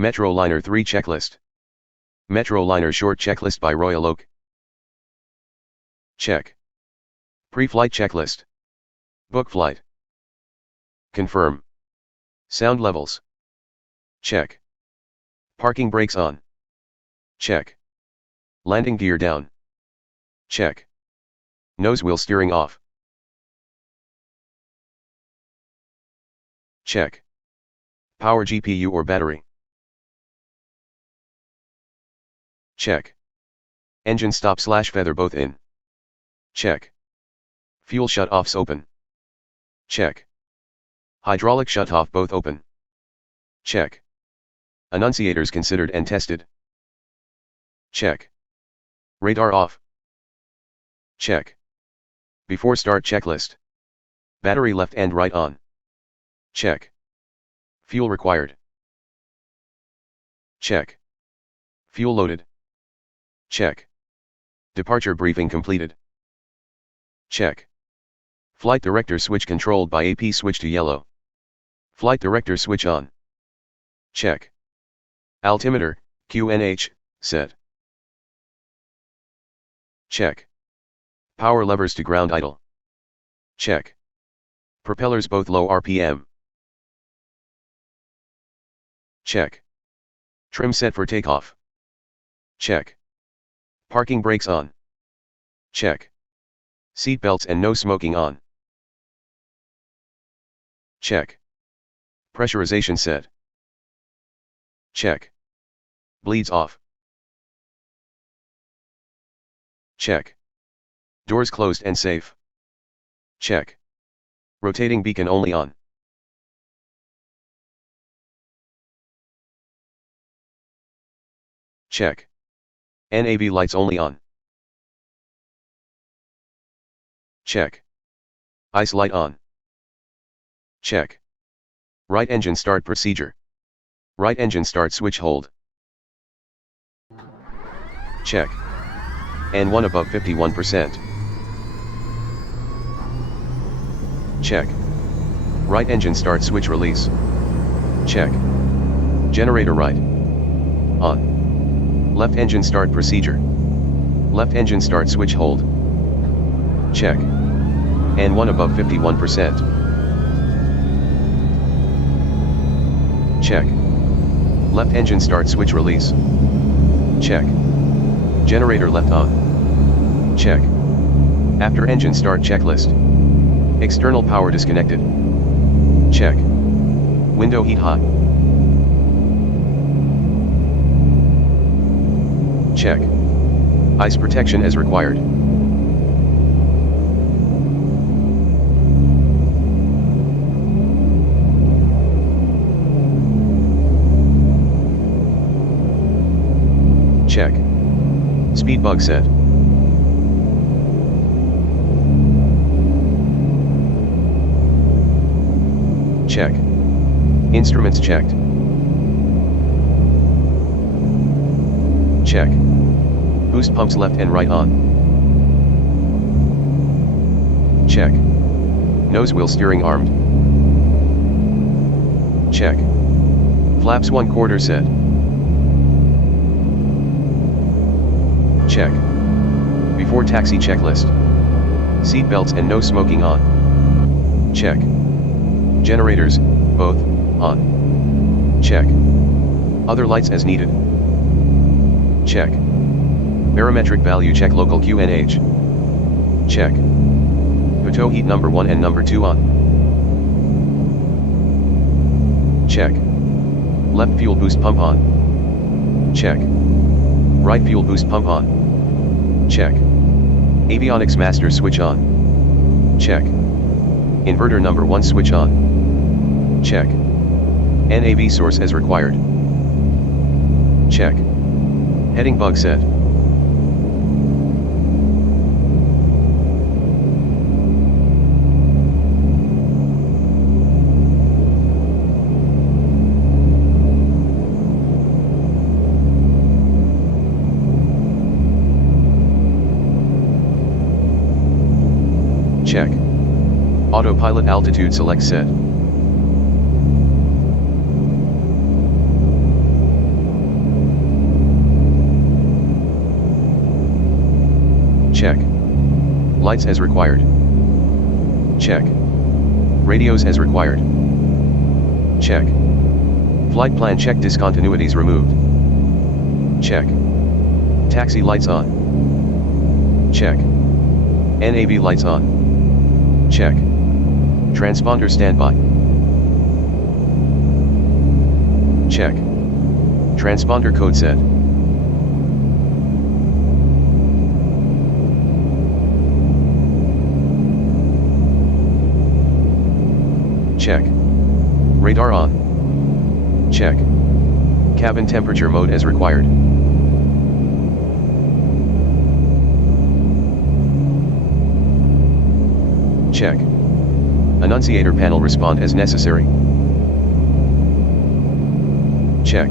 Metroliner III Checklist. Metroliner Short Checklist by royaloak. Check. Pre-flight checklist. Book flight. Confirm. Sound levels. Check. Parking brakes on. Check. Landing gear down. Check. Nose wheel steering off. Check. Power GPU or battery. Check. Engine stop/feather both in. Check. Fuel shut-offs open. Check. Hydraulic shut-off both open. Check. Annunciators considered and tested. Check. Radar off. Check. Before start checklist. Battery left and right on. Check. Fuel required. Check. Fuel loaded. Check. Departure briefing completed. Check. Flight director switch controlled by AP switch to yellow. Flight director switch on. Check. Altimeter, QNH, set. Check. Power levers to ground idle. Check. Propellers both low RPM. Check. Trim set for takeoff. Check. Parking brakes on. Check. Seat belts and no smoking on. Check. Pressurization set. Check. Bleeds off. Check. Doors closed and safe. Check. Rotating beacon only on. Check. NAV lights only on. Check. ICE light on. Check. Right engine start procedure. Right engine start switch hold. Check. N1 above 51%. Check. Right engine start switch release. Check. Generator right. On. Left engine start procedure. Left engine start switch hold. Check. N1 above 51%. Check. Left engine start switch release. Check. Generator left on. Check. After engine start checklist. External power disconnected. Check. Window heat hot. Check. ICE protection as required. Check. Speed bug set. Check. Instruments checked. Check. Boost pumps left and right on. Check. Nose wheel steering armed. Check. Flaps 1/4 set. Check. Before taxi checklist. Seat belts and no smoking on. Check. Generators, both, on. Check. Other lights as needed. Check. Barometric value check local QNH. Check. Pitot heat number 1 and number 2 on. Check. Left fuel boost pump on. Check. Right fuel boost pump on. Check. Avionics master switch on. Check. Inverter number 1 switch on. Check. NAV source as required. Check. Heading bug set. Check. Autopilot altitude select set. Check. Lights as required. Check. Radios as required. Check. Flight plan check. Discontinuities removed. Check. Taxi lights on. Check. NAV lights on. Check. Transponder standby. Check. Transponder code set. Check. Radar on. Check. Cabin temperature mode as required. Check. Annunciator panel respond as necessary. Check.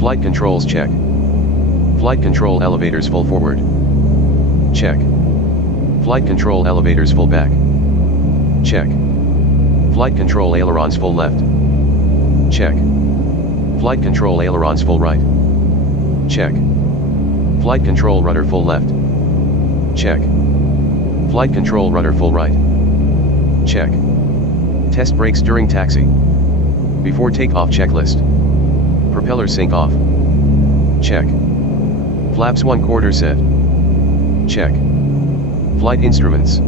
Flight controls check. Flight control elevators full forward. Check. Flight control elevators full back. Check. Flight control ailerons full left. Check. Flight control ailerons full right. Check. Flight control rudder full left. Check. Flight control rudder full right. Check. Test brakes during taxi. Before takeoff checklist. Propeller sync off. Check. Flaps 1/4 set. Check. Flight instruments.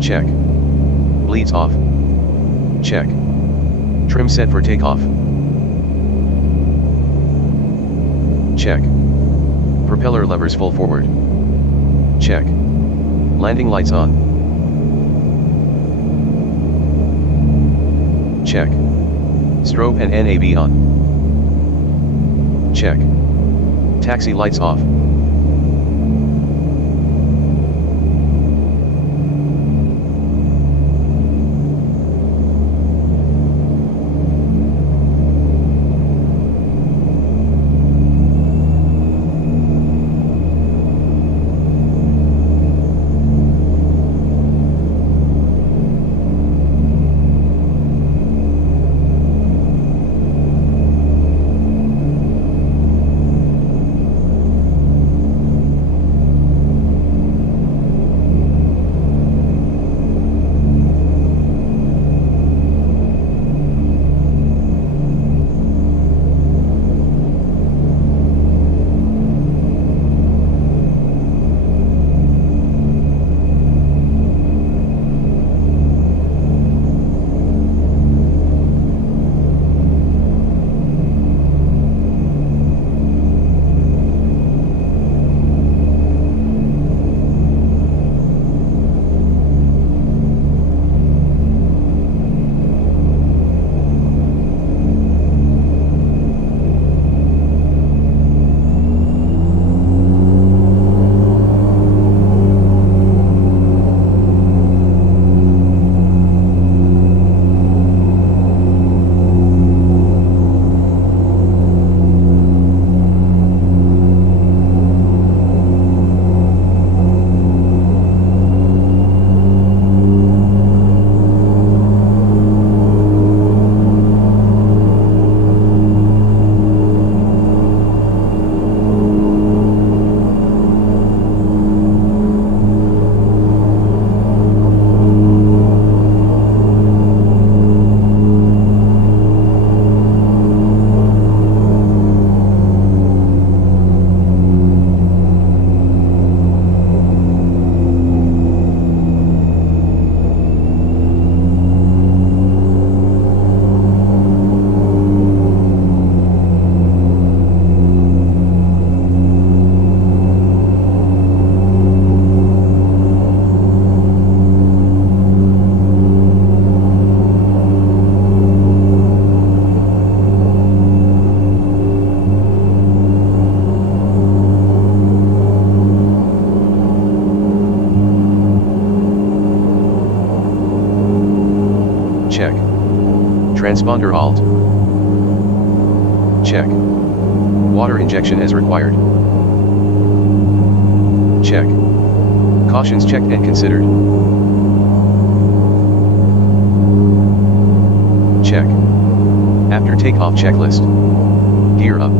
Check. Bleeds off. Check. Trim set for takeoff. Check. Propeller levers full forward. Check. Landing lights on. Check. Strobe and NAV on. Check. Taxi lights off. Check. Transponder alt. Check. Water injection as required. Check. Cautions checked and considered. Check. After takeoff checklist. Gear up.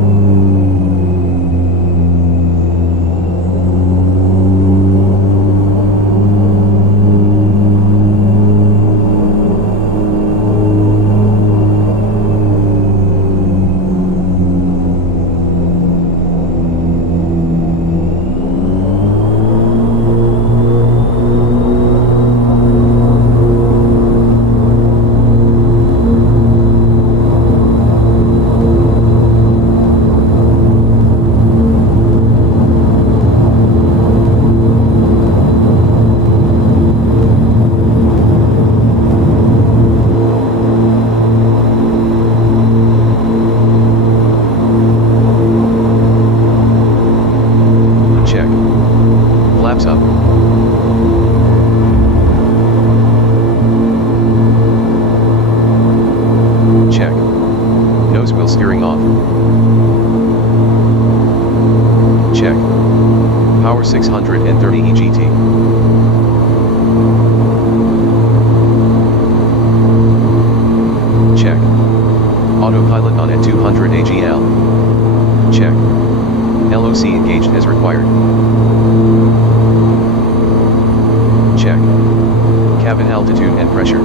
Nose wheel steering off. Check. Power 630 EGT. Check. Autopilot on at 200 AGL. Check. LOC engaged as required. Check. Cabin altitude and pressure.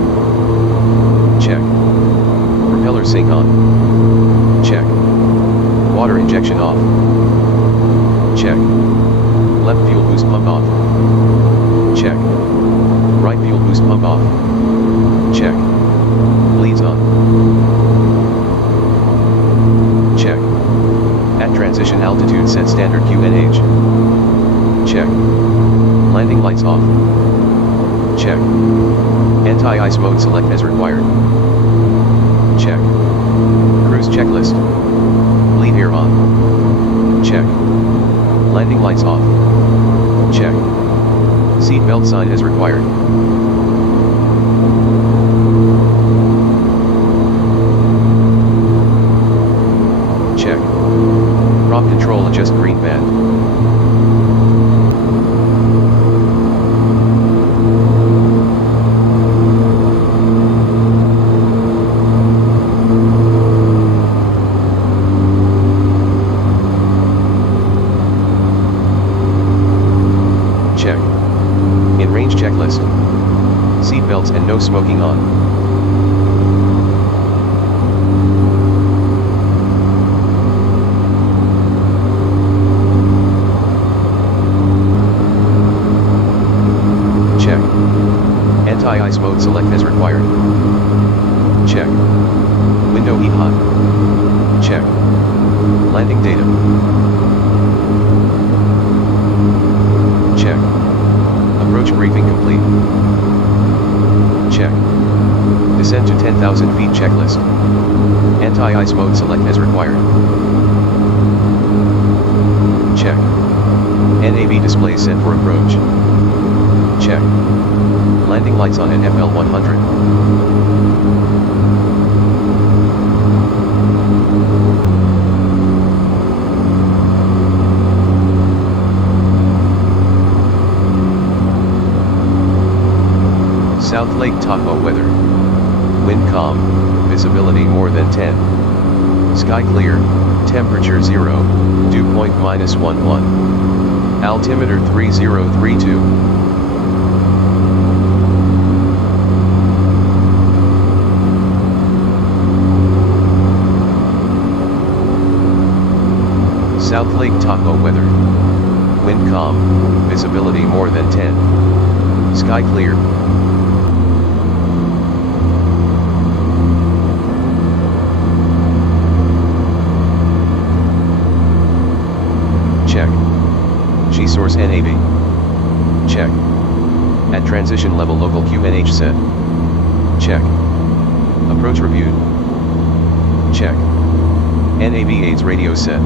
Check. Propeller sync on. Check. Water injection off. Check. Left fuel boost pump off. Check. Right fuel boost pump off. Check. Bleeds on. Check. At transition altitude set standard QNH. Check. Landing lights off. Check. Anti-ice mode select as required. Check. Cruise checklist. Bleed air on. Check. Landing lights off. Check. Seat belt sign as required. Check. Prop control adjust green band. Check. In range checklist. Seat belts and no smoking on. Check. Anti-ice mode select as required. Check. Window heat hot. Check. Landing data. Check. Approach briefing complete. Check. Descend to 10,000 feet checklist. Anti-ice mode select as required. Check. NAV display set for approach. Check. Landing lights on at FL 100. South Lake Tahoe weather. Wind calm, visibility more than 10. Sky clear, temperature 0, dew point -11. Altimeter 3032. South Lake Tahoe weather. Wind calm, visibility more than 10. Sky clear. Check. G-source NAV. Check. At transition level local QNH set. Check. Approach reviewed. Check. NAV aids radio set.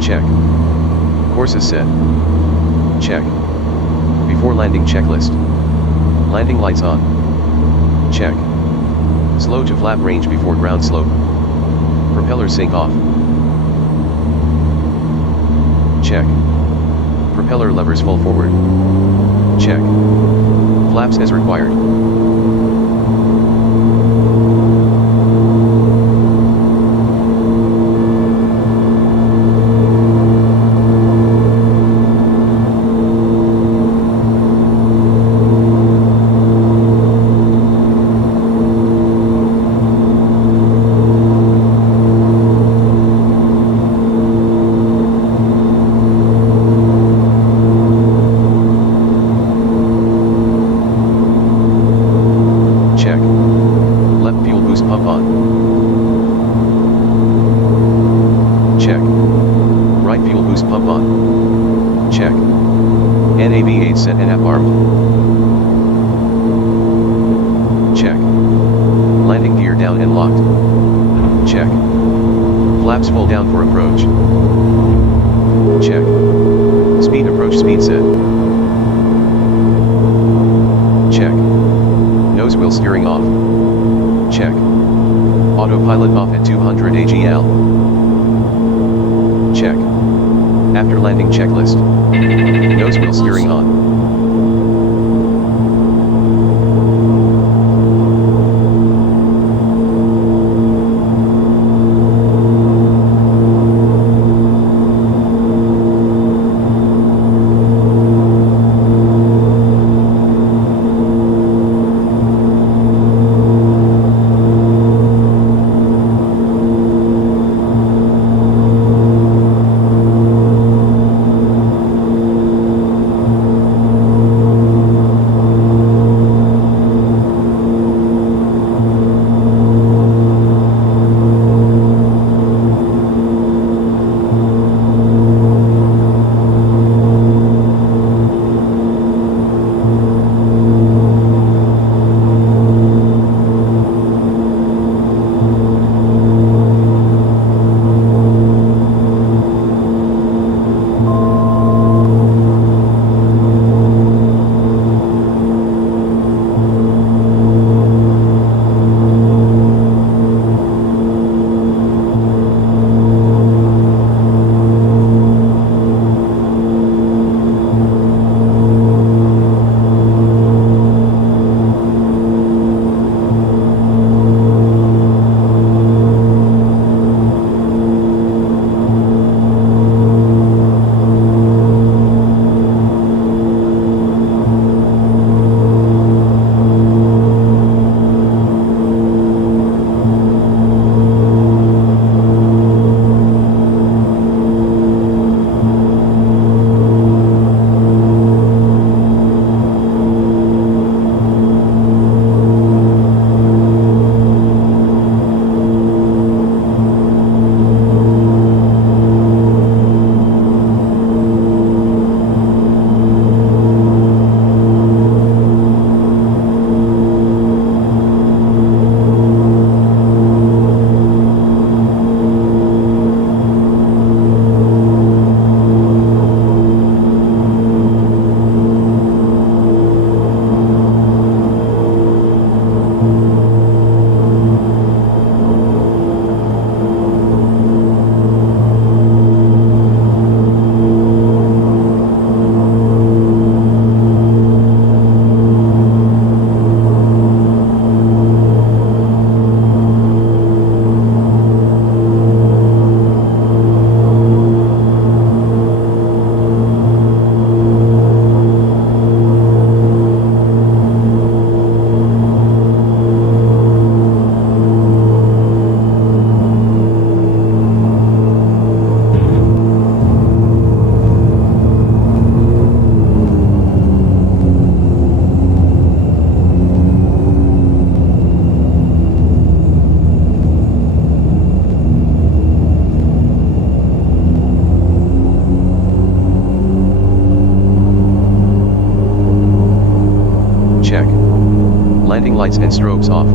Check. Courses set. Check. Before landing checklist. Landing lights on. Check. Slow to flat range before ground slope. Propeller sync off. Check. Propeller levers full forward. Check. Flaps as required. Pump on. Check. Right fuel boost pump on. Check. NAV 8 set and app armed. Check. Landing gear down and locked. Check. Flaps full down for approach. Check. Speed approach speed set. Check. Nose wheel steering off. Check. autopilot off at 200 AGL. Check. After landing checklist. Nose wheel steering on. Landing lights and strobes off.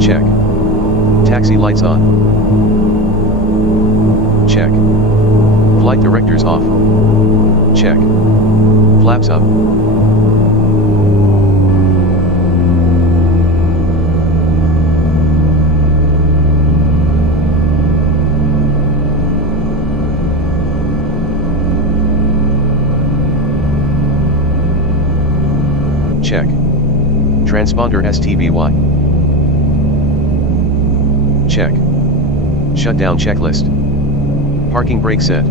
Check. Taxi lights on. Check. Flight directors off. Check. Flaps up. Check. Transponder STBY. Check. Shutdown checklist. Parking brake set.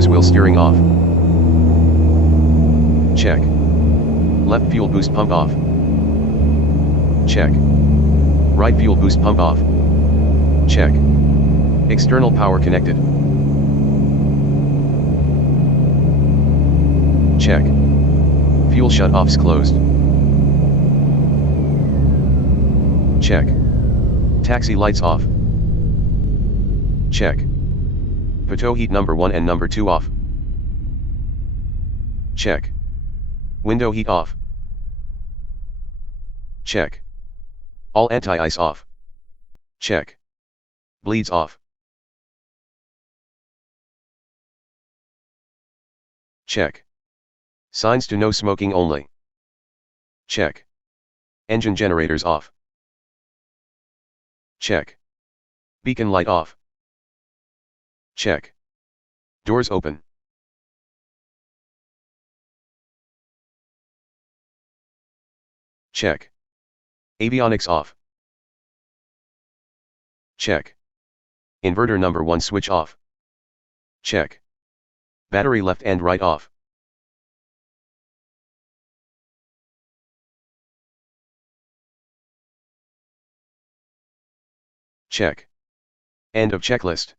nose wheel steering off. Check. Left fuel boost pump off. Check. Right fuel boost pump off. Check. External power connected. Check. Fuel shut-offs closed. Check. Taxi lights off. Check. Pitot heat number 1 and number 2 off. Check. Window heat off. Check. All anti-ice off. Check. Bleeds off. Check. Signs to no smoking only. Check. Engine generators off. Check. Beacon light off. Check. Doors open. Check. Avionics off. Check. Inverter number 1 switch off. Check. Battery left and right off. Check. End of checklist.